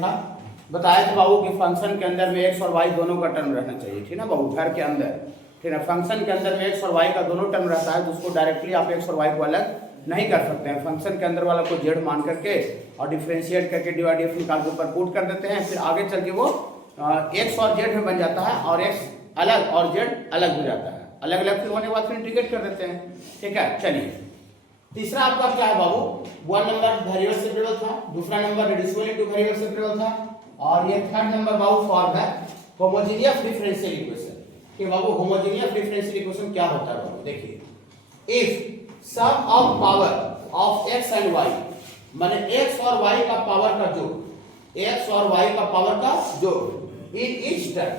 था, बताया था बाबू कि फंक्शन के अंदर में एक्स और वाई दोनों का टर्म रहना चाहिए, ठीक ना बाबू, घर के अंदर, ठीक है। फंक्शन के अंदर में एक्स और वाई का दोनों टर्म रहता है, तो उसको डायरेक्टली आप एक्स और वाई को अलग नहीं कर सकते हैं। फंक्शन के अंदर वाला को जेड मान करके और डिफ्रेंशिएट करके डिवाइड निकाल के ऊपर पुट कर देते हैं, फिर आगे चल के वो एक्स और जेड में बन जाता है और एक्स अलग और जेड अलग हो जाता है, अलग अलग फिर होने के बाद फिर इंटीग्रेट कर देते हैं, ठीक है। चलिए तीसरा आपका क्या है बाबू, वन नंबर वेरिएबल सेपरेबल था, दूसरा number reducible into variable separable था, और ये थर्ड नंबर बाबू फॉर्म है होमोजेनियस डिफरेंशियल इक्वेशन। कि बाबू होमोजेनियस डिफरेंशियल इक्वेशन क्या होता है बाबू, देखिए if sum of power of x and y, माने x और y का पावर का जोड़, x और y का पावर का जोड़ इन ईच टर्म,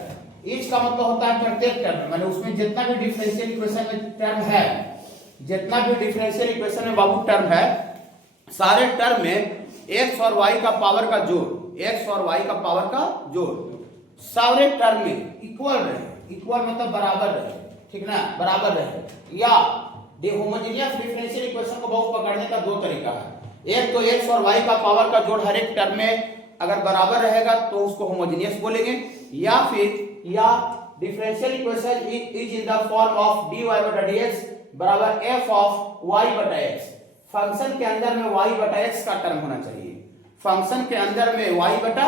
ईच का मतलब होता है प्रत्येक टर्म, माने उसमें जितना भी डिफरेंशियल इक्वेशन में टर्म है, जितना भी डिफरेंशियल इक्वेशन में बाबू टर्म है, सारे टर्म में x और y का पावर का जोड़, x और y का पावर का जोड़ सारे टर्म में इक्वल रहे, इक्वल मतलब बराबर रहे, ठीक ना, बराबर रहे। या होमोजेनियस डिफरेंशियल इक्वेशन को बहुत पकड़ने का दो तरीका है, एक तो x और y का पावर का जोड़ हर एक टर्म में अगर बराबर रहेगा तो उसको होमोजेनियस बोलेंगे, या फिर या differential equation is in the form of dy बटा dx बराबर f ऑफ y बटा x। फंक्शन के अंदर में y बटा x का टर्म होना चाहिए, फंक्शन के अंदर में y बटा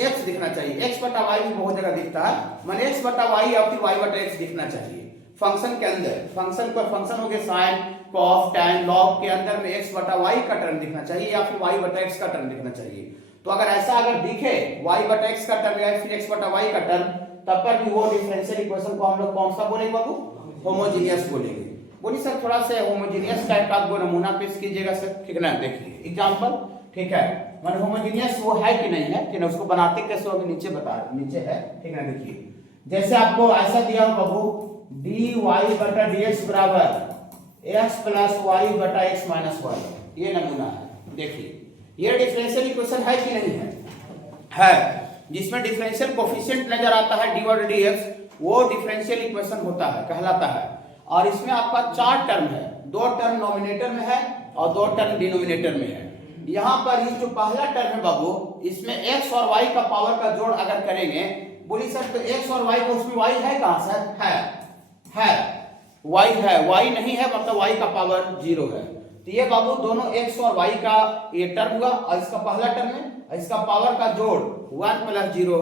x दिखना चाहिए, x बटा y भी बहुत जगह दिखता है, माने x बटा y या फिर y बटा x दिखना चाहिए फंक्शन के अंदर। फंक्शन को फंक्शन हो गया साइन कॉस टैन लॉग के अंदर में x बटा y का टर्म दिखना चाहिए या फिर y बटा x का टर्म दिखना चाहिए। तो अगर ऐसा अगर दिखे y बटा x का टर्म या फिर x बटा y का टर्म, तब पर भी वो डिफरेंशियल इक्वेशन को हम लोग कौन सा बोलेंगे बाबू, होमोजेनियस बोलेंगे। बोलिए सर थोड़ा सा होमोजेनियस टाइप का आपको नमूना पेश कीजिएगा सर, ठीक ना, देखिए एग्जांपल, ठीक है, माने होमोजेनियस वो है कि नहीं है, ठीक है, उसको बनाते कैसे हो नीचे बता, नीचे है, ठीक है। देखिए जैसे आपको ऐसा दिया हो बाबू dy बटा dx बराबर x प्लस y बटा x माइनस y, ये नमूना है। देखिए ये डिफरेंशियल इक्वेशन है कि नहीं है, जिसमें डिफरेंशियल कोफिशिएंट नजर आता है dy बटा dx, वो डिफरेंशियल इक्वेशन होता है, कहलाता है। और इसमें आपका चार टर्म है, दो टर्म नॉमिनेटर में है और दो टर्म डिनोमिनेटर में है। यहाँ पर ये जो पहला टर्म है बाबू, इसमें x और y का पावर का जोड़ अगर करेंगे, बोलिए सर तो x और y को उसमें y है कहां सर, है y है, y नहीं है मतलब y का पावर 0 है। तो ये बाबू दोनों x और y का ये टर्म हुआ और इसका पहला टर्म है, इसका पावर का जोड़ 1 प्लस 0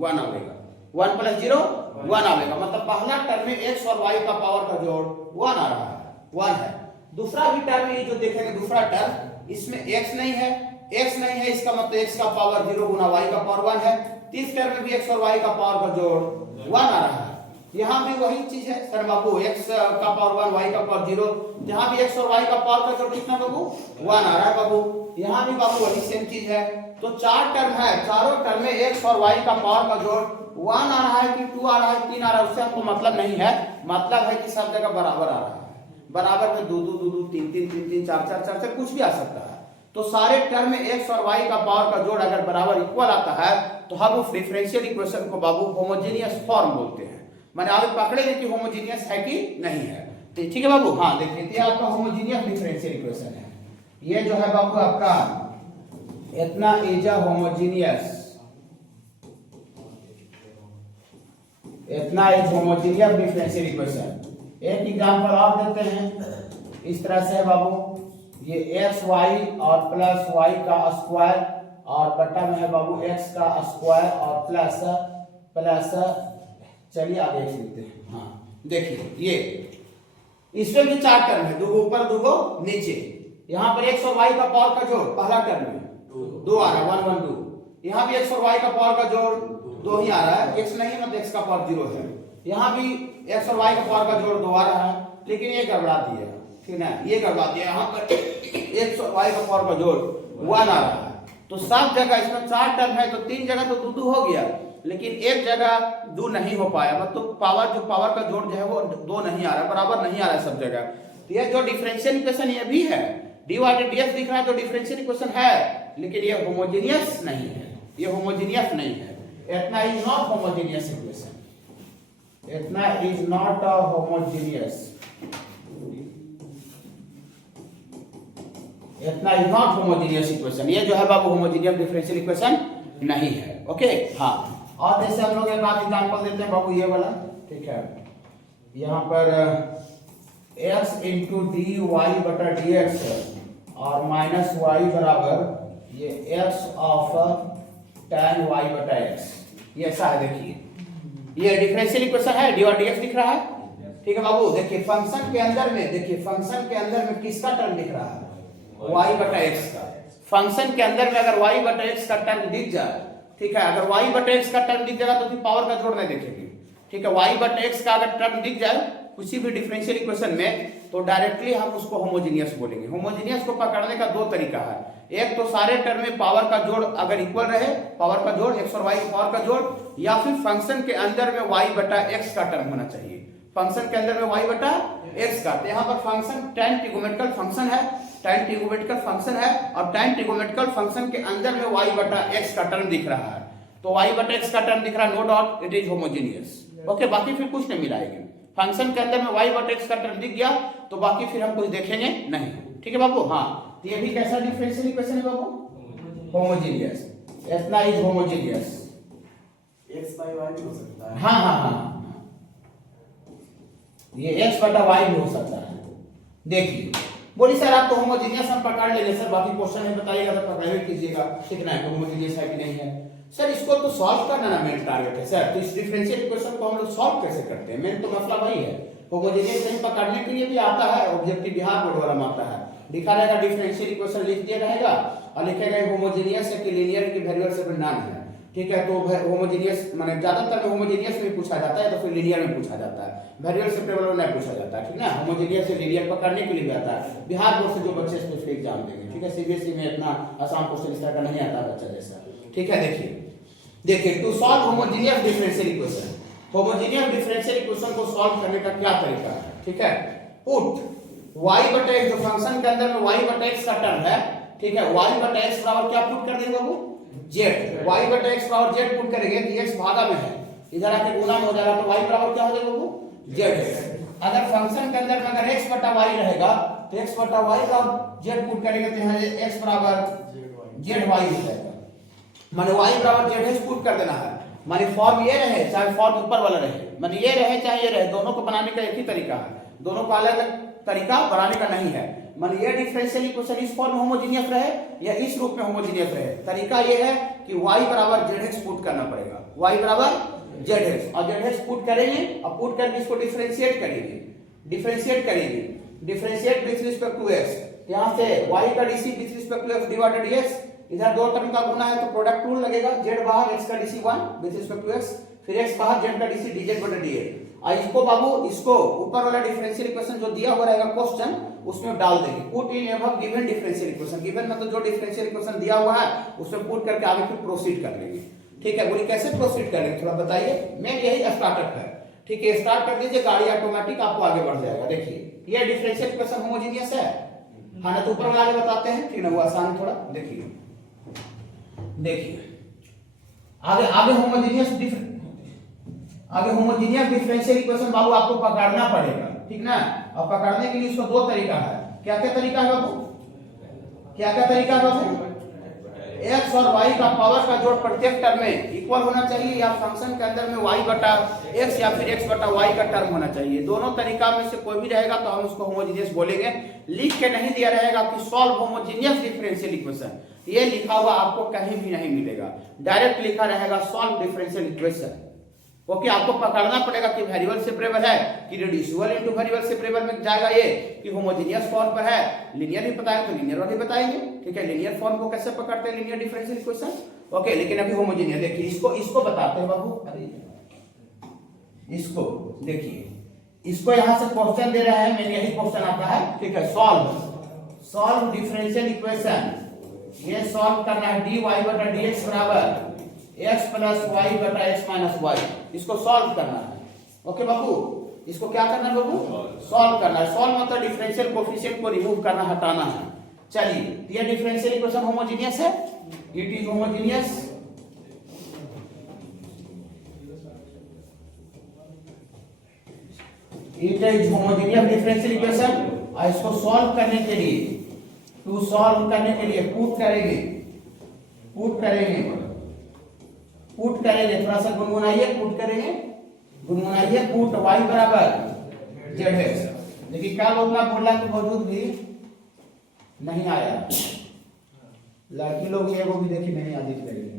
1 आएगा, 1 प्लस 0 1 आएगा, मतलब पहला टर्म में x और y का पावर का जोड़ 1 आ रहा है, 1 है। दूसरा भी टर्म ये जो देखेंगे, दूसरा टर्म इसमें x नहीं है, x नहीं है, इसका मतलब x का पावर 0 गुना y का पावर 1 है। तीस टर्म में भी x और y का पावर का जोड़ 1 आ रहा है। यहाँ भी वही चीज है सर बाबू, x का पावर 1 y का पावर 0, यहाँ भी x और y का पावर का जोड़ कितना बाबू 1 आ रहा है बाबू, यहाँ भी बाबू वही सेम चीज है। तो चार टर्म है, चारों टर्म में x और y का पावर का जोड़ 1 आ रहा है कि 2 आ रहा है, 3 आ रहा है, उससे हमको मतलब नहीं है, मतलब है कि सब जगह बराबर आ रहा है, बराबर में 2 2 2 2 3 3 3 3 4 4 4 4 कुछ भी आ सकता है। तो सारे टर्म में x और y का पावर का जोड़ अगर बराबर इक्वल आता है तो हम उस डिफरेंशियल इक्वेशन को बाबू होमोजेनियस फॉर्म बोलते हैं, माने आप पकड़ेंगे कि होमोजेनियस है कि नहीं है। तो ठीक है बाबू, हाँ देखिए ये आपका होमोजेनियस डिफरेंशियल इक्वेशन है, ये जो है बाबू आपका इतना इज अ होमोजेनियस, इतना इज होमोजेनियस डिफरेंशियल इक्वेशन। एक एग्जांपल और देते हैं, इस तरह से बाबू ये x y और प्लस y का स्क्वायर और बटा में है बाबू x का स्क्वायर और प्लस प्लस, चलिए आगे लिखते हैं। हाँ देखिए ये इसमें भी चार टर्म है, दो ऊपर दो नीचे। यहाँ पर x और y का पावर का जोड़ पहला टर्म में 2 आ रहा है 1 1 2, यहाँ भी x और y का पावर का जोड़ 2 ही आ रहा है, x नहीं मतलब x का पावर 0 है। यहाँ भी x और y का पावर का जोड़ 2 आ रहा है, लेकिन ये गड़बड़ा दिया, ठीक है, ये गड़बड़ा दिया, यहाँ पर x और y का पावर का जोड़ 1 आ रहा है। तो सब जगह इसमें चार टर्म है तो 3 जगह तो 2 2 हो गया, लेकिन एक जगह 2 नहीं हो पाया, मतलब पावर जो पावर का जोड़ जो है वो 2 नहीं आ रहा, बराबर नहीं आ रहा है सब जगह। तो ये जो डिफरेंशियल इक्वेशन ये भी है, dy dx दिख रहा है तो डिफरेंशियल इक्वेशन है, लेकिन ये होमोजेनियस नहीं है, ये होमोजेनियस नहीं है, इतना इज नॉट होमोजेनियस इक्वेशन, इतना इज नॉट अ होमोजेनियस, इतना इज नॉट होमोजेनियस इक्वेशन। ये जो है बाबू होमोजेनियस डिफरेंशियल इक्वेशन नहीं है। ओके हाँ, और जैसे हम लोग एक बात एग्जाम्पल देते हैं बाबू, ये वाला ठीक है, यहाँ पर x इंटू डी वाई बटा डी एक्स और माइनस वाई बराबर ये x ऑफ tan y बटा x, ये ऐसा है। देखिए ये डिफरेंशियल इक्वेशन है, डी और डी एक्स दिख रहा है, ठीक है बाबू। देखिए फंक्शन के अंदर में, देखिए फंक्शन के अंदर में किसका टर्म दिख रहा है, y बटा x का। फंक्शन के अंदर में अगर y बटा x का टर्म दिख जाए, ठीक है, अगर y बटा x का टर्म दिख जाएगा तो फिर पावर का जोड़ नहीं देखेंगे, ठीक है। y बटा x का अगर टर्म दिख जाए किसी भी डिफरेंशियल इक्वेशन में तो डायरेक्टली हम उसको होमोजेनियस बोलेंगे। होमोजेनियस को पकड़ने का दो तरीका है, एक तो सारे टर्म में पावर का जोड़ अगर इक्वल रहे, पावर का जोड़ x और y की पावर का जोड़, या फिर फंक्शन के अंदर में y बटा x का टर्म होना चाहिए, फंक्शन के अंदर में y बटा x का। तो यहाँ पर फंक्शन tan ट्रिगोनोमेट्रिकल फंक्शन है, tan ट्रिगोनोमेट्रिकल फंक्शन है, और tan ट्रिगोनोमेट्रिकल फंक्शन के अंदर में y बटा x का टर्म दिख रहा है, तो y बटा x का टर्म दिख रहा है, no doubt it is homogeneous. Okay, बाकी फिर कुछ नहीं मिलाएंगे। फंक्शन के अंदर में y बटा x का टर्म दिख गया तो बाकी फिर हम कुछ देखेंगे नहीं, ठीक है बाबू। हाँ, तो ये भी कैसा डिफरेंशियल इक्वेशन है बाबू, होमोजेनियस। इतना is homogeneous, x by y भी हो सकता है। हाँ हाँ हाँ, ये x बटा y भी हो सकता है। देखिए बोली सर आप तो होमोजेनियस हम पकड़ लेंगे सर, बाकी क्वेश्चन में बताइएगा तो पकड़ कीजिएगा, ठीक ना, होमोजेनियस है कि नहीं है। सर इसको तो सॉल्व करना ना मेन टारगेट है सर, तो इस डिफरेंशियल इक्वेशन को हम लोग सॉल्व कैसे करते हैं, मेन तो मसला वही है। होमोजेनियस नहीं पकड़ने के लिए भी आता है, ऑब्जेक्टिव बिहार बोर्ड वाला में आता है, लिखा रहेगा डिफरेंशियल इक्वेशन लिख दिया रहेगा और लिखेगा होमोजेनियस है कि लीनियर की वेरिएबल से नॉन है, ठीक है। तो होमोजेनियस माने ज्यादातर में होमोजेनियस में पूछा जाता है, तो फिर लीनियर में पूछा जाता है, वेरिएबल सेपरेबल में नहीं पूछा जाता है, ठीक ना। होमोजेनियस से लीनियर पकड़ने के लिए भी आता है, बिहार बोर्ड से जो बच्चे स्पेशल एग्जाम देंगे, ठीक है। सीबीएसई में इतना आसान क्वेश्चन इस तरह का नहीं आता बच्चा जैसा, ठीक है। देखिए to solve homogeneous differential equation, homogeneous differential equation को सॉल्व करने का क्या तरीका है, ठीक है। पुट y बटा x, जो फंक्शन के अंदर में y बटा x का टर्म है, ठीक है, y बटा x बराबर क्या पुट कर देंगे बाबू, z। y बटा x बराबर z पुट करेंगे कि x भागा में है, इधर आके गुना में हो जाएगा तो y बराबर क्या हो जाएगा बाबू, z। अगर फंक्शन के अंदर में अगर x बटा y रहेगा तो x बटा y का z पुट करेंगे तो यहाँ x बराबर z y हो जाएगा, माने y बराबर z पुट कर देना है। माने फॉर्म ये रहे चाहे फॉर्म ऊपर वाला रहे, माने ये रहे चाहे ये रहे, दोनों को बनाने का एक ही तरीका है, दोनों को अलग अलग तरीका बनाने का नहीं है। माने ये डिफरेंशियल इक्वेशन इस फॉर्म में होमोजेनियस रहे या इस रूप में होमोजेनियस रहे, तरीका ये है कि y बराबर zx पुट करना पड़ेगा, y बराबर zx, और zx पुट करेंगे और पुट करके इसको डिफरेंशिएट करेंगे, differentiate with respect to x। यहां से y का dc with respect to x divided dx, इधर दो टर्म का गुना है तो प्रोडक्ट रूल लगेगा, z बाहर x का dc 1 with respect to x, फिर x बाहर z का dc dz बटा dx। और इसको बाबू इसको ऊपर वाला डिफरेंशियल इक्वेशन जो दिया हुआ रहेगा क्वेश्चन उसमें डाल देंगे, put in above given differential equation, given मतलब जो डिफरेंशियल इक्वेशन दिया हुआ है उसमें पुट करके आगे फिर प्रोसीड कर लेंगे, ठीक है। बोलिए कैसे प्रोसीड करेंगे थोड़ा बताइए, मैं यही स्टार्टअप है, ठीक है। स्टार्ट कर दीजिए, गाड़ी ऑटोमेटिक आपको आगे बढ़ जाएगा। देखिए ये डिफरेंशियल इक्वेशन होमोजेनियस है, हाँ ना, तो ऊपर वाला आगे बताते हैं, ठीक ना, वो आसान थोड़ा। देखिए आगे होमोजेनियस डिफरेंशियल इक्वेशन बाबू आपको पकड़ना पड़ेगा, ठीक ना। और पकड़ने के लिए इसको दो तरीका है, क्या क्या तरीका है बाबू, क्या क्या तरीका है बाबू, x और y का पावर का जोड़ प्रत्येक टर्म में इक्वल होना चाहिए, या फंक्शन के अंदर में y बटा x या फिर x बटा y का टर्म होना चाहिए, दोनों तरीका में से कोई भी रहेगा तो हम उसको होमोजेनियस बोलेंगे। लिख के नहीं दिया रहेगा कि सॉल्व होमोजेनियस डिफरेंशियल इक्वेशन, ये लिखा हुआ आपको कहीं भी नहीं मिलेगा, डायरेक्ट लिखा रहेगा सॉल्व डिफरेंशियल इक्वेशन। ओके, आपको पकड़ना पड़ेगा कि वेरिएबल सेपरेबल है कि रिड्यूसिबल इनटू वेरिएबल सेपरेबल में जाएगा, ये कि होमोजेनियस फॉर्म पर है, लीनियर भी बताएंगे तो लीनियर वाली बताएंगे, ठीक है। लीनियर फॉर्म को कैसे पकड़ते हैं लीनियर डिफरेंशियल इक्वेशन, ओके। लेकिन अभी होमोजेनियस देखिए इसको बताते हैं बाबू, अरे इसको देखिए, इसको यहां से क्वेश्चन दे रहा है, मैंने यही क्वेश्चन आता है, ठीक है। सॉल्व डिफरेंशियल इक्वेशन, ये सॉल्व करना है dy बटा dx बराबर x प्लस y बटा x माइनस y, इसको सॉल्व करना है, ओके बाबू। इसको क्या करना है बाबू, सॉल्व करना है। सॉल्व मतलब डिफरेंशियल कोएफिशिएंट को रिमूव करना, हटाना है। चलिए ये डिफरेंशियल इक्वेशन होमोजेनियस है, it is homogeneous, it is homogeneous differential equation. और इसको सॉल्व करने के लिए, टू सॉल्व करने के लिए पुट करेंगे पुट करेंगे, थोड़ा सा गुनगुनाइए, पुट करेंगे, गुनगुनाइए, पुट y बराबर ZX। देखिए क्या उतना बोला के बावजूद भी नहीं आया। लड़की लोग ये वो भी देखी नहीं आदि करेंगे।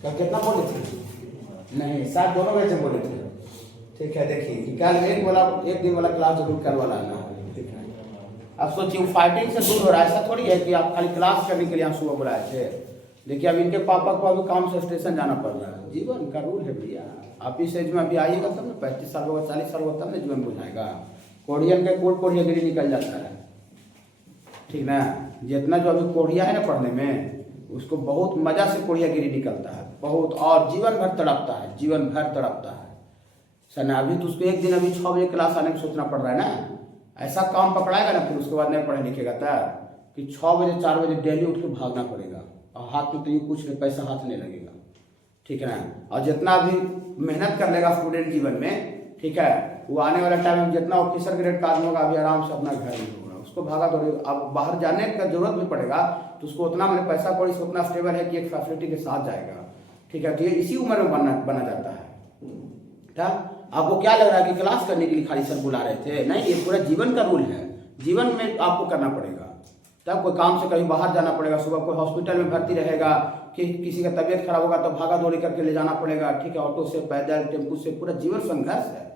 कब कितना बोले थे? नहीं, साथ दोनों में से बोले थे। ठीक है, देखिए कि कल एक दिन वाला क्लास जरूर करवाना है। ठीक है, अब सोचिए फाइटिंग से दूर हो रहा है। ऐसा थोड़ी है कि आप खाली क्लास करने के लिए आप सुबह बुलाए थे। देखिए अब इनके पापा को अभी काम से स्टेशन जाना पड़ रहा है। जीवन का रूल है भैया। आप इस एज में अभी आइएगा तब ना, 35 साल होगा, 40 साल होगा तब ना जीवन बुझाएगा। कोरियन के कोरियागिरी निकल जाता है। ठीक ना, जितना जो अभी कोरिया है ना पढ़ने में, उसको बहुत मजा से कोरियागिरी निकलता है बहुत, और जीवन भर तड़पता है, जीवन भर तड़पता है सर। अभी तो उसको एक दिन अभी 6 बजे क्लास आने में सोचना पड़ रहा है ना। ऐसा काम पकड़ाएगा ना, फिर उसके बाद नहीं पढ़े लिखेगा तब कि 6 बजे 4 बजे डेली उठ के भागना पड़ेगा, और हाथ में तो ये कुछ नहीं, पैसा हाथ नहीं लगेगा। ठीक है ना, और जितना भी मेहनत कर लेगा स्टूडेंट जीवन में, ठीक है, वो आने वाला टाइम में जितना ऑफिसर ग्रेड का आदमी होगा अभी आराम से अपना घर में होगा। उसको भागा दौड़े, अब बाहर जाने का जरूरत भी पड़ेगा तो उसको उतना मैंने पैसा कौड़ी से उतना स्टेबल है कि एक फैसिलिटी के साथ जाएगा। ठीक है, तो ये इसी उम्र में बना जाता है। ठीक, आपको क्या लग रहा है कि क्लास करने के लिए खाली सर बुला रहे थे? नहीं, ये पूरा जीवन का रूल है, जीवन में आपको करना पड़ेगा। तब कोई काम से कहीं बाहर जाना पड़ेगा, सुबह कोई हॉस्पिटल में भर्ती रहेगा, कि किसी का तबीयत खराब होगा तो भागा दौड़ी करके ले जाना पड़ेगा। ठीक है, ऑटो से, पैदल, टेम्पू से, पूरा जीवन संघर्ष है।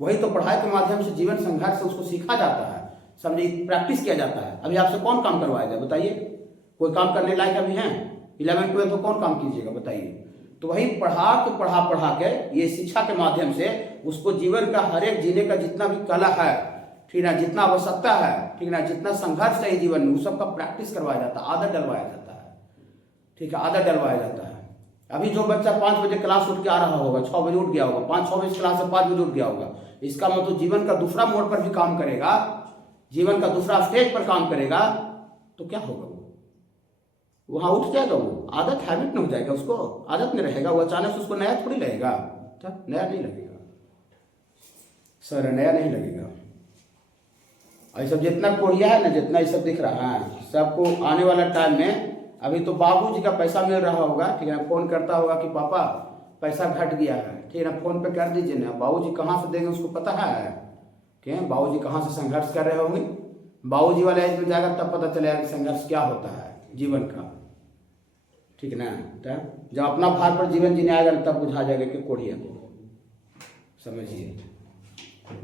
वही तो पढ़ाई के माध्यम से जीवन संघर्ष से उसको सीखा जाता है, समझे, प्रैक्टिस किया जाता है। अभी आपसे कौन काम करवाएगा बताइए? कोई काम करने लायक अभी हैं? 11 12 तो कौन काम कीजिएगा बताइए? तो वही पढ़ा के ये शिक्षा के माध्यम से उसको जीवन का हर एक जीने का जितना भी कला है, ठीक ना, जितना आवश्यकता है, ठीक ना, जितना संघर्ष है जीवन में, उस सब का प्रैक्टिस करवाया जाता है, आदत डलवाया जाता है। ठीक है, आदत डलवाया जाता है। अभी जो बच्चा 5 बजे क्लास उठ के आ रहा होगा, 6 बजे उठ गया होगा, 5-6 बजे क्लास से 5 बजे उठ गया होगा, इसका मतलब जीवन का दूसरा मोड़ पर भी काम करेगा, जीवन का दूसरा स्टेज पर काम करेगा, तो क्या होगा? वो वहां उठ जाएगा, वो आदत हैबिट नहीं हो जाएगा, उसको आदत नहीं रहेगा, वो अचानक से उसको नया थोड़ी लगेगा। नया नहीं लगेगा सर, नया नहीं लगेगा। ये सब जितना कोरिया है ना, जितना ये सब दिख रहा है, सबको आने वाला टाइम में, अभी तो बाबूजी का पैसा मिल रहा होगा, ठीक है, फोन करता होगा कि पापा पैसा घट गया है, ठीक है ना, फोन पे कर दीजिए ना। बाबूजी कहाँ से देंगे उसको पता है कि बाबूजी कहाँ से संघर्ष कर रहे होंगे। बाबूजी वाले एज में जाकर तब पता चलेगा कि संघर्ष क्या होता है जीवन का। ठीक ना, जब अपना भार पर जीवन जीने आएगा तब बुझा जाएगा कि कोरिया को, समझिए।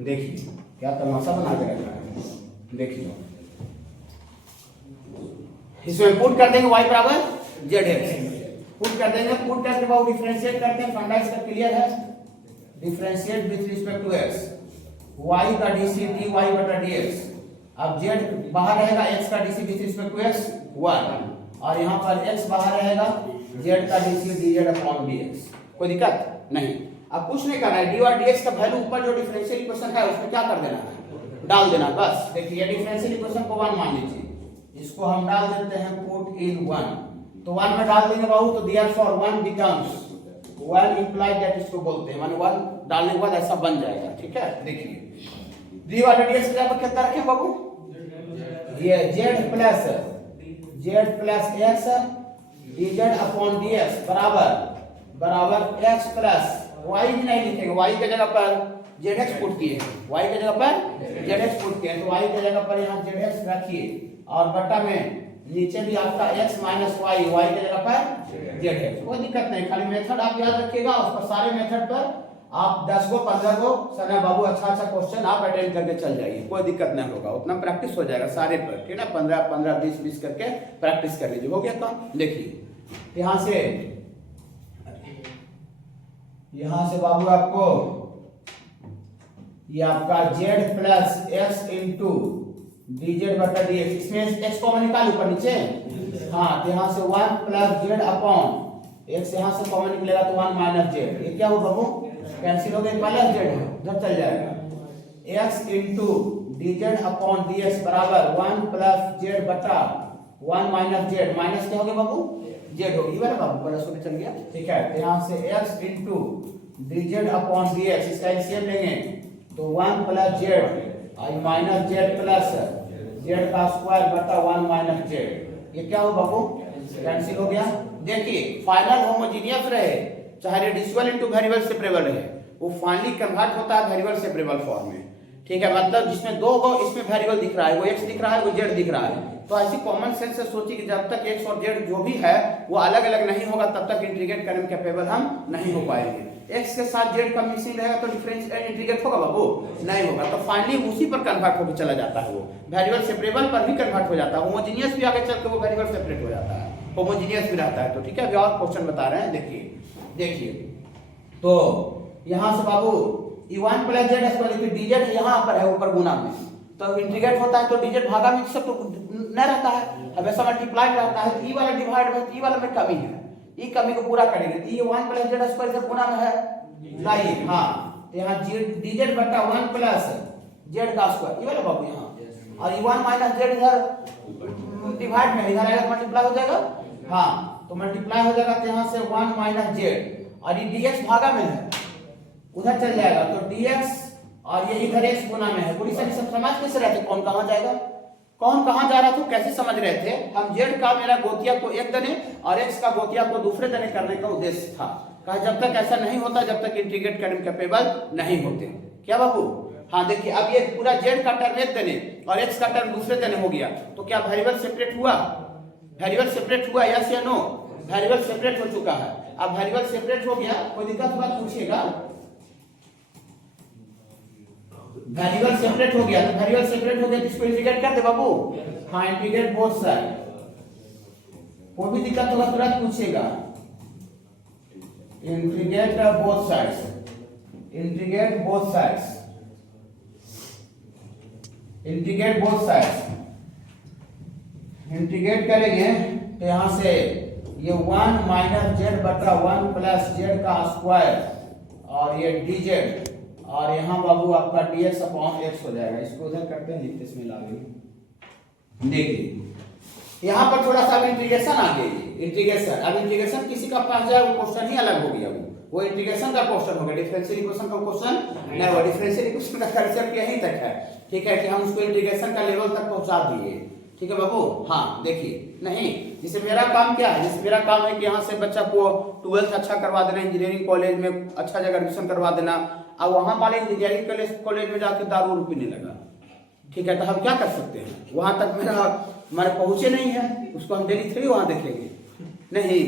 देखिए क्या तमाशा बना के रखा है, देखिए इसमें पुट कर देंगे y बराबर ZX, पुट कर देंगे, पुट करके बाद डिफरेंशिएट करते हैं। फंडा इसका क्लियर है, differentiate with respect to x, y का dc dy बटा dx। अब z बाहर रहेगा, x का dc with respect to x 1, और यहाँ पर x बाहर रहेगा, z का dc dz अपॉन dx। कोई दिक्कत नहीं। अब कुछ नहीं करना है, dy और dx का वैल्यू ऊपर जो डिफरेंशियल इक्वेशन है उसमें क्या कर देना है, डाल देना बस। देखिए डिफरेंशियल इक्वेशन को 1 मान लीजिए, इसको हम डाल देते हैं पुट इन 1, तो 1 में डाल देंगे बाबू, तो देयरफॉर 1 बिकम्स 1 इंप्लाइड दैट, इसको बोलते हैं, माने 1 डालने के बाद ऐसा बन जाएगा। ठीक है, देखिए dy और dx की जगह कितना रखें बाबू, ये z plus x dz upon dx बराबर x प्लस y भी नहीं लिखेंगे, y की जगह पर zx पुट किए, y की जगह पर zx पुट किए, तो y की जगह पर यहाँ zx रखिए, और बटा में नीचे भी आपका x माइनस वाई, y की जगह पर zx। कोई दिक्कत नहीं, खाली मेथड आप याद रखिएगा, उस पर सारे मेथड पर आप 10 को 15 को सना बाबू अच्छा क्वेश्चन आप अटेंड करके चल जाइए, कोई दिक्कत नहीं होगा, उतना प्रैक्टिस हो जाएगा सारे पर। ठीक है, 15 20 करके प्रैक्टिस कर लीजिए, हो गया काम। देखिए यहाँ से बाबू आपको ये आपका z plus x into dz बटा dx, इसमें x कॉमन निकाल ऊपर नीचे, हाँ, तो यहाँ से 1 प्लस z अपॉन x, यहाँ से कॉमन निकलेगा तो 1 माइनस z, ये क्या हो बाबू, कैंसिल हो गया, प्लस z है, जब चल जाएगा, x into dz upon dx बराबर 1 प्लस z बटा 1 माइनस z, माइनस क्या हो गया बाबू, z हो गया बाबू, प्लस होकर चल गया। ठीक है, तो यहाँ से x into dz upon dx, इसका एलसीएम लेंगे तो 1 प्लस z और माइनस z प्लस z का स्क्वायर बटा 1 माइनस z, ये क्या हो बाबू, कैंसिल हो गया, देखिए फाइनल होमोजीनियस रहे चाहे रेड्यूसिबल इनटू वेरिएबल सेपरेबल रहे, वो फाइनली कन्वर्ट होता है वेरिएबल सेपरेबल फॉर्म में। ठीक है, मतलब जिसमें दो हो इसमें वेरिएबल दिख रहा है, वो x दिख रहा है, वो z दिख रहा है। तो ऐसी कॉमन सेंस से सोचिए कि जब तक x और z जो भी है वो अलग अलग नहीं होगा तब तक इंटीग्रेट करने कैपेबल हम नहीं हो पाएंगे। x के साथ z का मिसिंग रहेगा तो डिफरेंशिएट इंटीग्रेट होगा बाबू? नहीं होगा। तो फाइनली उसी पर कन्वर्ट होकर चला जाता है, वो वेरिएबल सेपरेबल पर भी कन्वर्ट हो जाता है। होमोजीनियस भी आगे चल के वो वेरिएबल सेपरेट हो जाता है, होमोजीनियस भी रहता है। तो ठीक है, अभी और क्वेश्चन बता रहे हैं, देखिए तो यहां से बाबू e1 प्लस जेड स्क्वायर देखिए dz यहां पर है ऊपर गुना में, तो इंटीग्रेट होता है तो dz भागा में सब तो न रहता है, हमेशा मल्टीप्लाई रहता है। e वाला डिवाइड में e वाला में कमी है, ई कमी को पूरा करेंगे। तो ये 1 प्लस जेड स्क्वायर से गुना में है लाइए, हां तो यहां dz बटा 1 प्लस जेड का स्क्वायर ये वाला बाबू यहां, और e1 माइनस जेड इधर डिवाइड में इधर आएगा मल्टीप्लाई हो जाएगा, हां तो मल्टीप्लाई हो जाएगा। तो यहां से 1 माइनस जेड और ये dx भागा में है उधर चल जाएगा, तो dx और ये इधर x गुना में है। पूरी सारी सब समझ कैसे रहे थे, कौन कहां जाएगा कौन कहां जा रहा था कैसे समझ रहे थे हम। z का मेरा गोतिया को एक देने और x का गोतिया को दूसरे देने करने का उद्देश्य था। कहा जब तक ऐसा नहीं होता जब तक इंटीग्रेट करने कैपेबल नहीं होते। क्या बाबू? हाँ देखिए अब ये पूरा z का टर्म एक देने और x का टर्म दूसरे देने हो गया, तो क्या वेरिएबल सेपरेट हुआ? वेरिएबल सेपरेट हुआ यस या नो? वेरिएबल सेपरेट हो चुका है। अब वेरिएबल सेपरेट हो गया, कोई दिक्कत बात पूछिएगा। वेरिएबल सेपरेट हो गया, तो वेरिएबल सेपरेट हो गया तो इसको इंटीग्रेट कर दे बाबू। हाँ इंटीग्रेट बोथ साइड, कोई भी दिक्कत होगा तुरंत पूछिएगा। Integrate both sides, integrate both sides, integrate both sides. Integrate करेंगे तो यहां से ये 1 माइनस जेड बटा 1 प्लस जेड का स्क्वायर और ये dz और यहाँ बाबू आपका dx अपॉन x हो जाएगा। इसको उधर करते हैं, लिखते इसमें लाएंगे। देखिए यहाँ पर थोड़ा सा इंटीग्रेशन आ गई, इंटीग्रेशन। अब इंटीग्रेशन किसी का पास जाए वो क्वेश्चन ही अलग हो गया, वो इंटीग्रेशन का क्वेश्चन हो गया, डिफरेंशियल इक्वेशन का क्वेश्चन नहीं हुआ। डिफरेंशियल इक्वेशन का कंसेप्ट यहीं तक है, ठीक है, कि हम उसको इंटीग्रेशन का लेवल तक पहुंचा दिए। ठीक है बाबू? हाँ देखिए नहीं, जैसे मेरा काम क्या है, जैसे मेरा काम है कि यहाँ से बच्चा को 12th अच्छा करवा देना, इंजीनियरिंग कॉलेज में अच्छा जगह एडमिशन करवा देना, अब वहां वाले इंजीनियरिंग कॉलेज में जाके दारू पीने लगा। ठीक है, तो हम क्या कर सकते हैं, वहां तक हमारे पहुंचे नहीं है, उसको हम डेली थ्री वहां देखेंगे नहीं।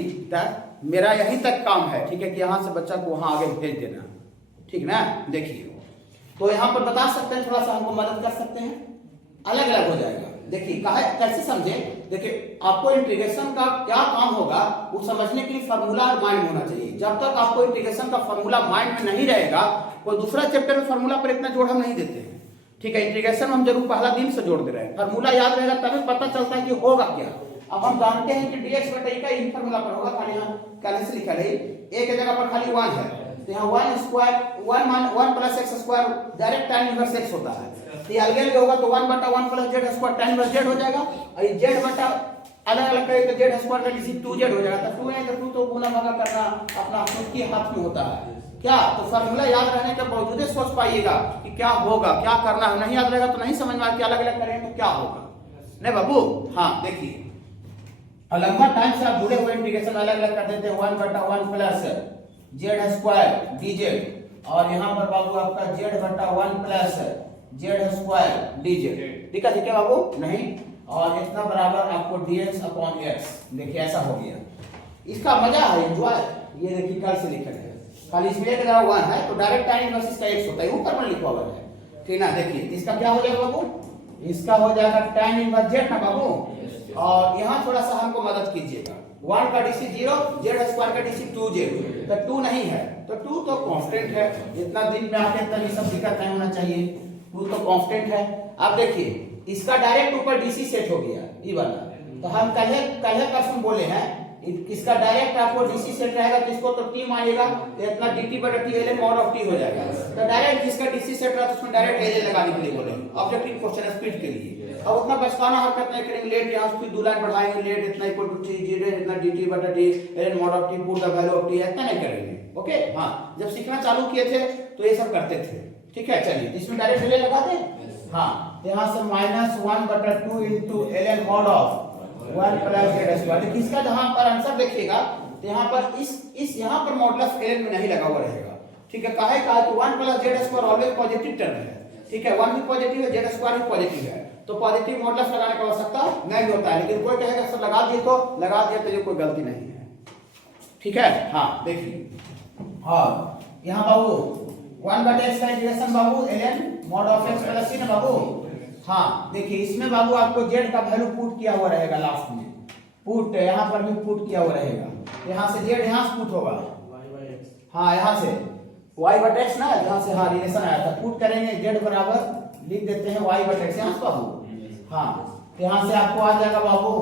मेरा यहीं तक काम है, ठीक है, कि यहाँ से बच्चा को वहां आगे भेज देना। ठीक ना? देखिए तो यहाँ पर बता सकते हैं, थोड़ा सा हमको मदद कर सकते हैं, अलग अलग हो जाएगा। देखिए कहा कैसे समझे, देखिए आपको इंटीग्रेशन का क्या काम होगा वो समझने के लिए फार्मूला माइंड होना चाहिए। जब तक आपको इंटीग्रेशन का फार्मूला माइंड में नहीं रहेगा, कोई दूसरा चैप्टर में फार्मूला पर इतना जोड़ हम नहीं देते हैं। ठीक है, इंटीग्रेशन हम जरूर पहला दिन से जोड़ दे रहे हैं, फार्मूला याद रहेगा तभी पता चलता है कि होगा क्या। अब हम जानते हैं कि dx बटा e का इन फार्मूला पर होगा, खाली यहाँ पहले से लिखा रही, एक जगह पर खाली 1 है, तो यहाँ 1 square 1 plus x square direct tan inverse x होता है। तो अलग में होगा तो 1 बटा 1 plus Z square tan inverse z हो जाएगा, और ये z बटा अलग अलग करें तो जेड स्क्वायर का डिसी 2z हो जाएगा। तो 2 है तो 2 तो गुना भागा करना अपना खुद के हाथ में होता है। क्या तो फार्मूला याद रहने के बावजूद सोच पाइएगा कि क्या होगा, क्या करना है। नहीं याद रहेगा तो नहीं समझ में आएगा कि अलग अलग करेंगे तो क्या होगा। नहीं बाबू? हाँ देखिए लंबा टाइम से आप जुड़े हुए इंटीग्रेशन अलग अलग कर देते हैं। 1 बटा 1 प्लस जेड स्क्वायर dz, और यहाँ पर बाबू आपका z बटा 1 प्लस जेड स्क्वायर dz। ठीक है क्या बाबू? नहीं, और इतना बराबर आपको dx अपॉन x। देखिए ऐसा हो गया, इसका मजा है, एंजॉय। ये देखिए कल से लिखा है, खाली इसमें एक जगह 1 है तो डायरेक्ट tan इनवर्स इसका x होता है, ऊपर में लिखा हुआ है। ठीक ना? देखिए इसका क्या हो जाएगा बाबू, इसका हो जाएगा tan इनवर्स z ना बाबू। और यहाँ थोड़ा सा हमको मदद कीजिएगा, 1 का डीसी 0, जेड स्क्वायर का डीसी 2z, तो 2 नहीं है तो 2 तो कांस्टेंट है। इतना दिन में आके तब ये सब दिक्कत नहीं होना चाहिए, 2 तो कांस्टेंट है। अब देखिए इसका डायरेक्ट ऊपर डीसी सेट हो गया ये वाला, तो हम कल परसों बोले हैं इसका डायरेक्ट आपको डीसी सेट रहेगा तो इसको तो t मानिएगा, तो इतना dt बटा t ln mod of t हो जाएगा। तो डायरेक्ट जिसका डीसी सेट रहा तो उसमें डायरेक्ट ln लगाने के लिए बोले, ऑब्जेक्टिव क्वेश्चन स्पीड के लिए। अब उतना बचकाना हरकत नहीं करेंगे, लेट यहाँ फिर 2 लाइन बढ़ाएंगे, लेट इतना इक्वल टू t 0 इतना dt बटा t ln mod of t put the value of t, इतना नहीं करेंगे। ओके हाँ, जब सीखना चालू किए थे तो ये सब करते थे। ठीक है, चलिए इसमें डायरेक्ट ln लगा दें। हाँ यहाँ से -1 बटा 2 into ln mod of 1 plus Z square. किसका जहां पर आंसर देखिएगा तो यहाँ पर इस यहाँ पर मॉडुलस एन में नहीं लगा हुआ रहेगा, ठीक है। काहे का कि 1 plus Z square always positive term है, ठीक है। 1 भी पॉजिटिव है, जेड स्क्वायर भी पॉजिटिव है, तो पॉजिटिव मॉडुलस लगाने की आवश्यकता नहीं होता है। लेकिन कोई कहेगा सर लगा दिए तो ये कोई गलती नहीं है, ठीक है। हाँ देखिए, हाँ यहाँ बाबू 1/x का integration Babu ln mod of x plus c ना बाबू। हाँ देखिए इसमें बाबू आपको z का वैल्यू पुट किया हुआ रहेगा, लास्ट में पुट यहाँ पर भी पुट किया हुआ रहेगा। यहाँ से z यहाँ से पुट होगा, हाँ यहाँ से y/x ना, यहाँ से हाँ रिलेशन आया था, पुट करेंगे z बराबर लिख देते हैं y/x यहाँ से बाबू। हाँ यहाँ से आपको आ जाएगा बाबू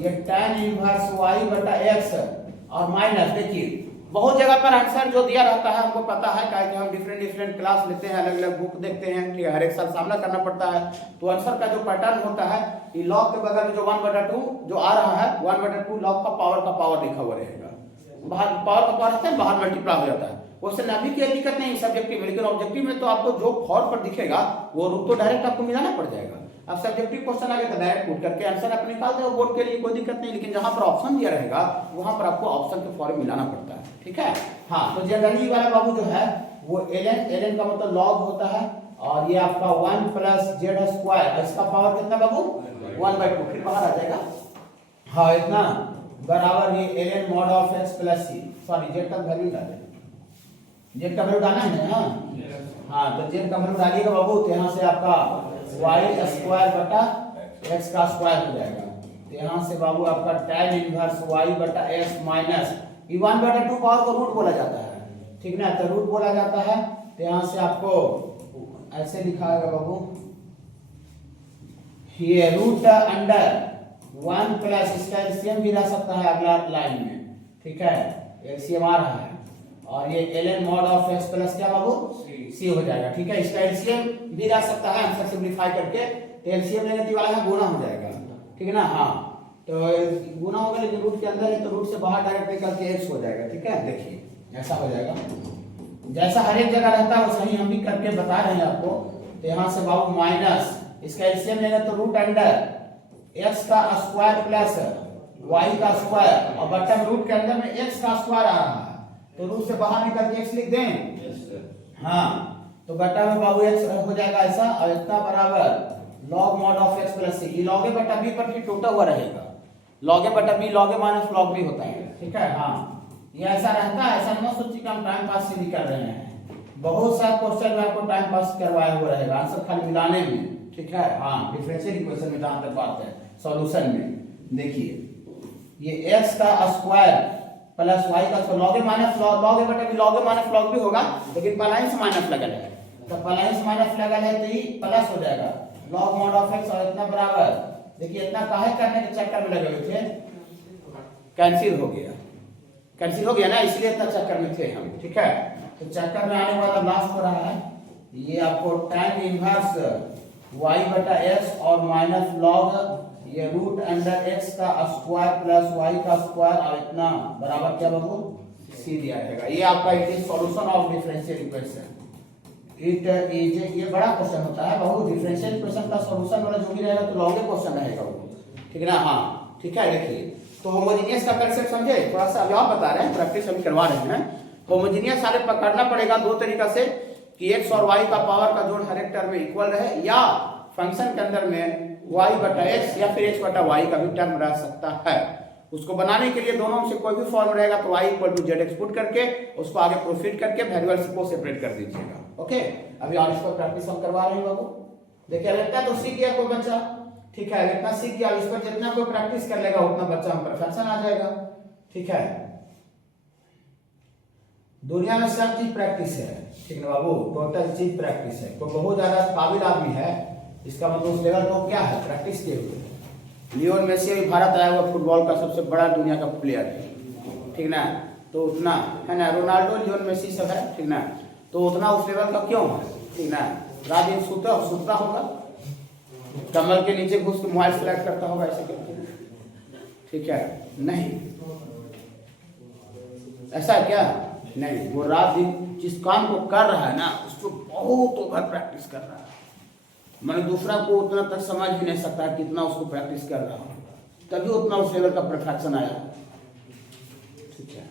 ये tan इनवर्स y/x और माइनस। देखिए बहुत जगह पर आंसर जो दिया रहता है हमको पता है, क्या कि हम डिफरेंट क्लास लेते हैं, अलग अलग बुक देखते हैं, ठीक है। हर एक साल सामना करना पड़ता है, तो आंसर का जो पैटर्न होता है ये लॉग के बगल में जो 1/2 जो आ रहा है 1/2 लॉग का पावर लिखा हुआ रहेगा। बाहर पावर का पावर रहता है, बाहर मल्टीप्लाई हो जाता है। क्वेश्चन अभी की दिक्कत नहीं सब्जेक्टिव में, लेकिन ऑब्जेक्टिव में तो आपको जो फॉर्म पर दिखेगा वो रूप तो डायरेक्ट आपको मिलाना पड़ जाएगा। अब सब्जेक्टिव क्वेश्चन आगे तो डायरेक्ट पुट करके आंसर आप निकाल दो बोर्ड के लिए, कोई दिक्कत नहीं। लेकिन जहां पर ऑप्शन दिया रहेगा वहां पर आपको ऑप्शन के फॉर्म मिलाना पड़ता है, ठीक है। हाँ तो जनरली वाला बाबू जो है वो ln का मतलब log होता है, और ये आपका 1 प्लस जेड स्क्वायर, इसका पावर कितना बाबू 1/2, फिर बाहर आ जाएगा। हाँ इतना बराबर ये ln mod of x plus c, sorry Z का वैल्यू डालें, जेड का वैल्यू डालना है ना। हाँ तो जेड का वैल्यू डालिएगा बाबू, तो यहाँ से आपका y स्क्वायर बटा x का स्क्वायर हो जाएगा। तो यहाँ से बाबू आपका tan इनवर्स y बटा x माइनस 1/2 पावर को रूट बोला जाता है, ठीक ना, तो रूट बोला जाता है। तो यहाँ से आपको ऐसे लिखा है बाबू, ये रूट अंडर 1 प्लस, इसका एलसीएम भी रह सकता है अगला लाइन में, ठीक है, एलसीएम आ रहा है। और ये ln mod of x plus क्या बाबू c हो जाएगा, ठीक है। इसका एलसीएम भी रह सकता है, आंसर सिंपलीफाई करके तो एलसीएम नेगेटिव वाला है, गुना हो जाएगा, ठीक है ना। हाँ तो गुना होगा, लेकिन रूट के अंदर है तो रूट से बाहर डायरेक्ट निकल के x हो जाएगा, ठीक है। देखिए ऐसा हो जाएगा, जैसा हर एक जगह रहता है वैसा ही हम भी करके बता रहे हैं आपको। तो यहाँ से बाबू माइनस, इसका एलसीएम लेंगे तो रूट अंडर x का स्क्वायर प्लस y का स्क्वायर, और बटा में रूट के अंदर में x का स्क्वायर आ रहा है, तो रूट से बाहर निकल के x लिख दें। हाँ तो बटा में बाबू x हो जाएगा ऐसा, और इतना बराबर log mod of x plus c, ये log बटा b पर फिर टोटा हुआ रहेगा, log बटा b log minus log b होता है, ठीक है। हाँ ये ऐसा रहता है, ऐसा मत सोचिए कि हम टाइम पास से नहीं कर रहे हैं, बहुत सारे क्वेश्चन में आपको टाइम पास करवाया हुआ रहेगा, आंसर खाली मिलाने में, ठीक है। हाँ डिफरेंशियल इक्वेशन में जहां तक बात है सॉल्यूशन में, देखिए ये x का स्क्वायर प्लस y का स्क्वायर, log माइनस log बटा b log माइनस log भी होगा, लेकिन पलाइंस माइनस लगल है, तो पलाइंस माइनस लगल है तो ये प्लस हो जाएगा log mod of x, और इतना बराबर, देखिए इतना काहे करने के चक्कर में लगे हुए थे, कैंसिल हो गया ना, इसलिए इतना चक्कर में थे हम, ठीक है। तो चक्कर में आने वाला लास्ट हो रहा है, ये आपको tan इनवर्स y बटा x और माइनस log ये रूट अंडर x का स्क्वायर प्लस y का स्क्वायर, और इतना बराबर क्या बाबू c दिया रहेगा। ये आपका it is solution of differential equation, it is, ये बड़ा क्वेश्चन होता है बहुत, डिफरेंशियल इक्वेशन का सॉल्यूशन वाला जो भी रहेगा तो लॉग क्वेश्चन रहेगा वो, ठीक है ना। हाँ ठीक है, देखिए तो होमोजेनियस का कंसेप्ट समझे, थोड़ा सा अभी आप बता रहे हैं, प्रैक्टिस हम करवा रहे हैं। होमोजेनियस सारे पकड़ना पड़ेगा दो तरीका से, कि x और y का पावर का जोड़ हर एक टर्म में इक्वल रहे, या फंक्शन के अंदर में y बटा x या फिर x बटा y का भी टर्म रह सकता है। उसको बनाने के लिए दोनों से कोई भी फॉर्म रहेगा तो y इक्वल टू जेड एक्सपुट करके उसको आगे प्रोसीड करके वेरिएबल्स को सेपरेट कर दीजिएगा, ओके। अभी और इसको प्रैक्टिस हम करवा रहे हैं बाबू, देखिए अब इतना तो सीख गया कोई बच्चा, ठीक है, इतना सीख गया, इस पर जितना कोई प्रैक्टिस कर लेगा उतना बच्चा में परफेक्शन आ जाएगा, ठीक है। दुनिया में सब चीज प्रैक्टिस है, ठीक है बाबू, टोटल चीज प्रैक्टिस है। कोई बहुत ज्यादा काबिल आदमी है, इसका मतलब उस लेवल को क्या है, प्रैक्टिस किए हुए। लियोन मेसी अभी भारत आया हुआ फुटबॉल का सबसे बड़ा दुनिया का प्लेयर है, ठीक ना, तो उतना है ना, रोनाल्डो लियोन मेसी सब है, ठीक ना, तो उतना उस लेवल का क्यों है, ठीक ना। रात दिन सुतता होगा, कमल के नीचे घुस के मोबाइल सेलेक्ट करता होगा ऐसे करके, ठीक है, नहीं ऐसा है क्या, नहीं, वो रात दिन जिस काम को कर रहा है ना उसको बहुत ओवर प्रैक्टिस कर रहा है, मैंने दूसरा को उतना तक समझ भी नहीं सकता कितना उसको प्रैक्टिस कर रहा है, तभी उतना उस लेवल का परफेक्शन आया। ठीक है,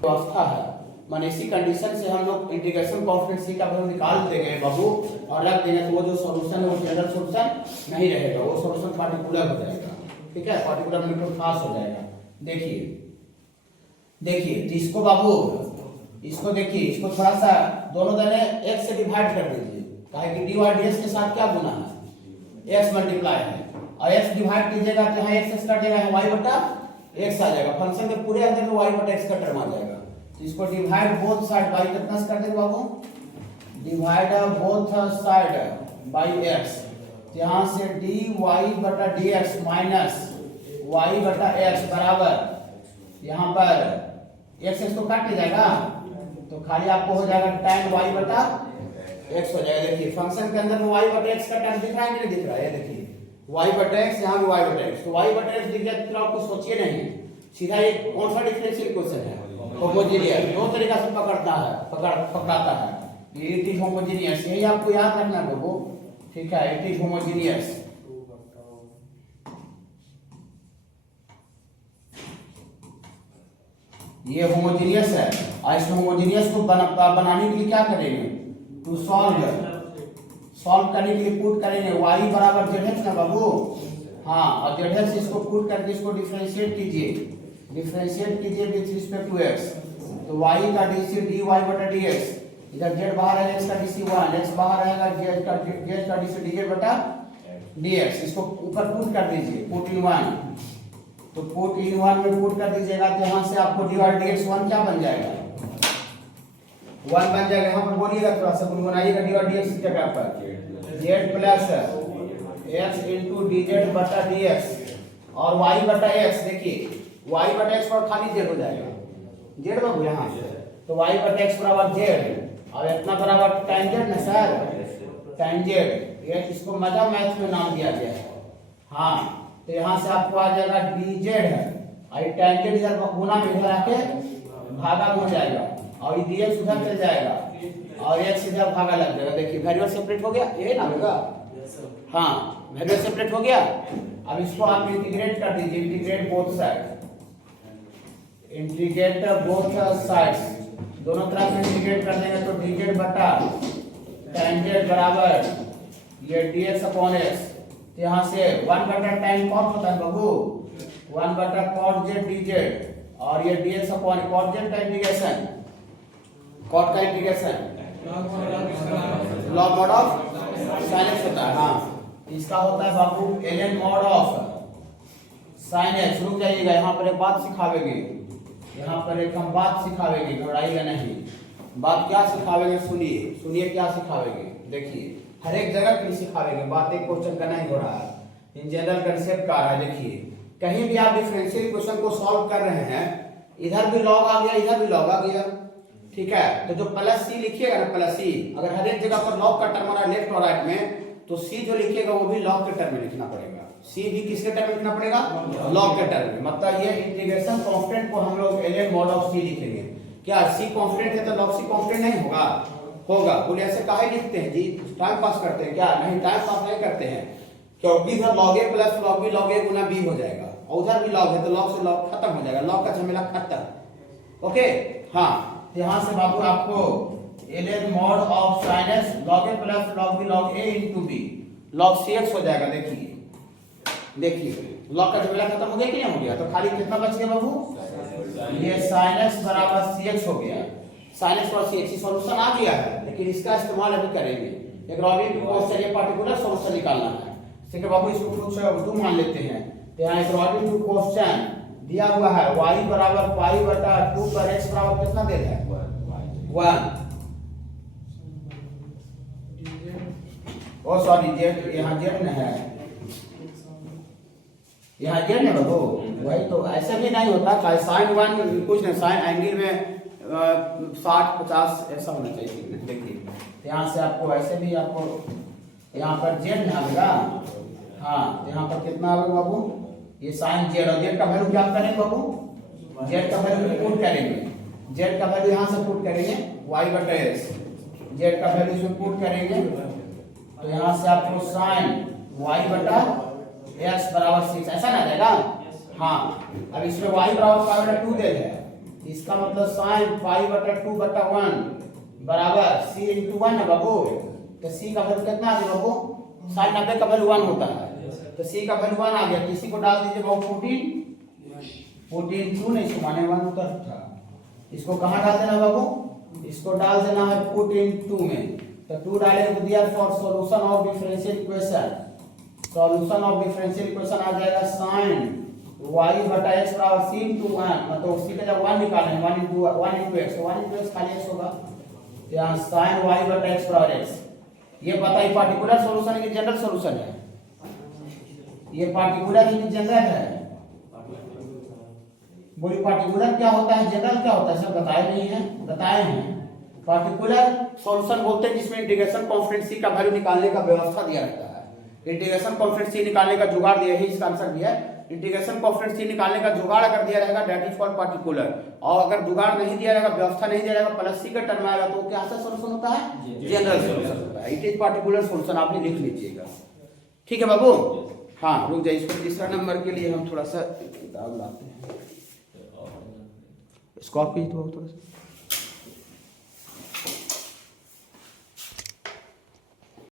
व्यवस्था है, माने इसी कंडीशन से हम लोग इंटीग्रेशन कॉन्स्टेंट सी का वैल्यू निकाल देंगे बाबू और रख देंगे, तो वो जो सॉल्यूशन है वो जनरल सॉल्यूशन नहीं रहेगा, वो सॉल्यूशन पार्टिकुलर हो जाएगा। ठीक है, पार्टिकुलर मतलब खास हो जाएगा। देखिए देखिए, तो इसको बाबू, इसको देखिए, इसको थोड़ा सा दोनों जने x से डिवाइड कर दीजिए, काहे कि dy ds के साथ क्या गुना है, x मल्टीप्लाई है, और x डिवाइड कीजिएगा तो यहाँ x कटेगा, y बटा x आ जाएगा, फंक्शन के पूरे अंदर में y बटा x का टर्म आ जाएगा। तो इसको डिवाइड बोथ साइड बाय कितना से कर देंगे बाबू, divide both side by x, यहाँ से dy बटा dx माइनस y बटा x बराबर, यहाँ पर x तो काट जाएगा, तो खाली आपको हो जाएगा tan y बटा x हो जाएगा। देखिए फंक्शन के अंदर में y बटा x का टर्म दिख रहा है कि नहीं दिख रहा है, ये देखिए y बटा x, यहाँ भी y बटा x, तो y बटा x दिख जाए तो आपको सोचिए नहीं, सीधा एक कौन सा डिफरेंशियल क्वेश्चन है, होमोजेनियस, दो तरीका से पकड़ाता है, ये इट इज होमोजेनियस, यही आपको याद रखना है लोगों। ठीक है, इट इज होमोजेनियस, ये होमोजेनियस है, और इस होमोजेनियस को बनाने के लिए क्या करेंगे, टू सॉल्व करने के लिए पुट करेंगे y बराबर zx ना बाबू, हाँ, और zx इसको पुट करके इसको डिफरेंशिएट कीजिए विथ रिस्पेक्ट टू x, तो y का dc dy बटा dx, इधर z बाहर है, x का dc 1, x बाहर रहेगा, z का dc dz बटा dx, इसको ऊपर पुट कर दीजिए, पुट इन 1, तो पुट इन 1 में पुट कर दीजिएगा, तो यहाँ से आपको dy dx 1 क्या बन जाएगा, 1 बन जाएगा। यहाँ पर बोलिएगा थोड़ा सा गुनगुनाइएगा, dy dx की जगह पर z plus x into dz बटा dx और y बटा x, देखिए y बटा x पर खाली z हो जाएगा, z बाबू यहाँ से, तो y बटा x बराबर z, और इतना बराबर tan z ना सर, tan z, ये इसको मजा मैथ में नाम दिया गया है। हाँ, तो यहाँ से आपको आ जाएगा dz है, और tan z इधर गुना में इधर आके भागा हो जाएगा, और ये dx उधर चल जाएगा, और x इधर भागा लग जाएगा। देखिए वेरिएबल सेपरेट हो गया, यही ना होगा, हाँ वेरिएबल सेपरेट हो गया। अब इसको आप इंटीग्रेट कर दीजिए, इंटीग्रेट बोथ साइड्स, दोनों तरफ से इंटीग्रेट कर देंगे, तो dz बटा tan z बराबर ये dx अपॉन x, यहाँ से 1 बटा tan cot होता है बाबू, 1 बटा cot z dz, और ये dx अपॉन cot z का इंटीग्रेशन, cot का integration log mod of sin x होता है। हाँ, इसका होता है बाबू ln mod of sin x। रुक जाइएगा, यहाँ पर एक बात सिखावेंगे, यहाँ पर एक हम बात सिखावेंगे, घबराइएगा नहीं, बात क्या सिखावेंगे, सुनिए क्या सिखावेंगे। देखिए हर एक जगह पे सिखावेंगे, बात एक क्वेश्चन का नहीं हो रहा है, इन जनरल कंसेप्ट का आ रहा है। देखिए कहीं भी आप डिफरेंशियल क्वेश्चन को सॉल्व कर रहे हैं, इधर भी लॉग आ गया, इधर भी लॉग आ गया, ठीक है, तो जो प्लस सी लिखिएगा ना, प्लस सी, अगर हर एक जगह पर लॉग का टर्म आ रहा है लेफ्ट और राइट में, तो सी जो लिखिएगा वो भी लॉग के टर्म में लिखना पड़ेगा, सी भी किसके टर्म में लिखना पड़ेगा, लॉग के टर्म में। मतलब ये इंटीग्रेशन कांस्टेंट को हम लोग ln mod ऑफ सी लिखेंगे। क्या सी कांस्टेंट है तो लॉग सी कांस्टेंट नहीं होगा, होगा। बोले ऐसे काहे लिखते हैं जी, टाइम पास करते हैं क्या, नहीं टाइम पास नहीं करते हैं, क्योंकि इधर log a plus log b, log a Guna b हो जाएगा, और उधर भी log है तो log से log खत्म हो जाएगा, log का झमेला खत्म। ओके, हाँ, यहाँ से बाबू आपको ln mod of sin x log a plus log b log a into b log cx हो जाएगा। देखिए log का झमेला खत्म हो गया कि नहीं हो गया, तो खाली कितना बच गया बाबू, ये sin x बराबर cx हो गया, sin x और cx सॉल्यूशन आ गया है, लेकिन इसका इस्तेमाल अभी करेंगे। एक रॉबिन क्वेश्चन ये पर्टिकुलर सॉल्यूशन निकालना है, ठीक है बाबू, इसको कुछ उर्दू मान लेते हैं। तो यहाँ एक रॉबिन क्वेश्चन दिया हुआ है, y बराबर पाई बटा 2 पर x बराबर कितना दे रहा है, 1, ओ सॉरी z, यहाँ z न है, यहाँ z न बाबू, वही तो ऐसे भी नहीं होता, साइन 1 कुछ नहीं, साइन एंगल में 60-50 ऐसा होना चाहिए। देखिए यहाँ से आपको ऐसे भी आपको यहाँ पर z ना आएगा, हाँ, तो यहाँ पर कितना आएगा बाबू, ये साइन z, और z का वैल्यू क्या करेंगे बाबू, z का वैल्यू पुट करेंगे, z का वैल्यू यहाँ से पुट करेंगे y बटा x जेड का वैल्यू इसमें पुट करेंगे तो यहाँ से आपको साइन y बटा x बराबर 6 ऐसा ना जाएगा। हाँ, अब इसमें y बराबर पाई बटा 2 दे है, इसका मतलब साइन पाई बटा 2 बटा 1 बराबर c इंटू 1 है बाबू। तो c का वैल्यू कितना आ गया बाबू? साइन 90 का वैल्यू 1 होता है, तो c का वैल्यू 1 आ गया। किसी को डाल दीजिए बाबू 14 2 नहीं इसको माने 1 उतर था, इसको कहाँ डाल देना बाबू? इसको डाल देना है 14 2 में। तो 2 डालेंगे तो दिया for solution of differential equation, solution of differential equation आ जाएगा sin y बटा x बराबर c इंटू 1, मतलब उसी का जब 1 निकालेंगे 1 इंटू x, तो 1 इंटू x खाली x होगा। तो यहाँ sin y बटा x बराबर x, ये पता है पार्टिकुलर सॉल्यूशन है कि जनरल सॉल्यूशन है? ये पार्टिकुलर है कि जनरल है? बोली पार्टिकुलर क्या होता है, जनरल क्या होता है? सर बताए नहीं है, बताए हैं। पार्टिकुलर सॉल्यूशन बोलते हैं जिसमें इंटीग्रेशन कॉन्स्टेंट c का वैल्यू निकालने का व्यवस्था दिया रहता है। इंटीग्रेशन कॉन्स्टेंट c निकालने का जुगाड़ दिया है, इसका आंसर दिया है। इंटीग्रेशन कॉन्स्टेंट c निकालने का जुगाड़ अगर दिया रहेगा दैट इज कॉल्ड पार्टिकुलर, और अगर जुगाड़ नहीं दिया रहेगा, व्यवस्था नहीं दिया रहेगा, प्लस c का टर्म आएगा तो क्या सा सॉल्यूशन होता है? जनरल सॉल्यूशन होता है। इट इज पार्टिकुलर सॉल्यूशन, आप लिख लीजिएगा। ठीक है बाबू? हाँ रुक जाइए, इसको तीसरा नंबर के लिए हम थोड़ा सा किताब लाते हैं, स्कॉप कीजिए थोड़ा सा।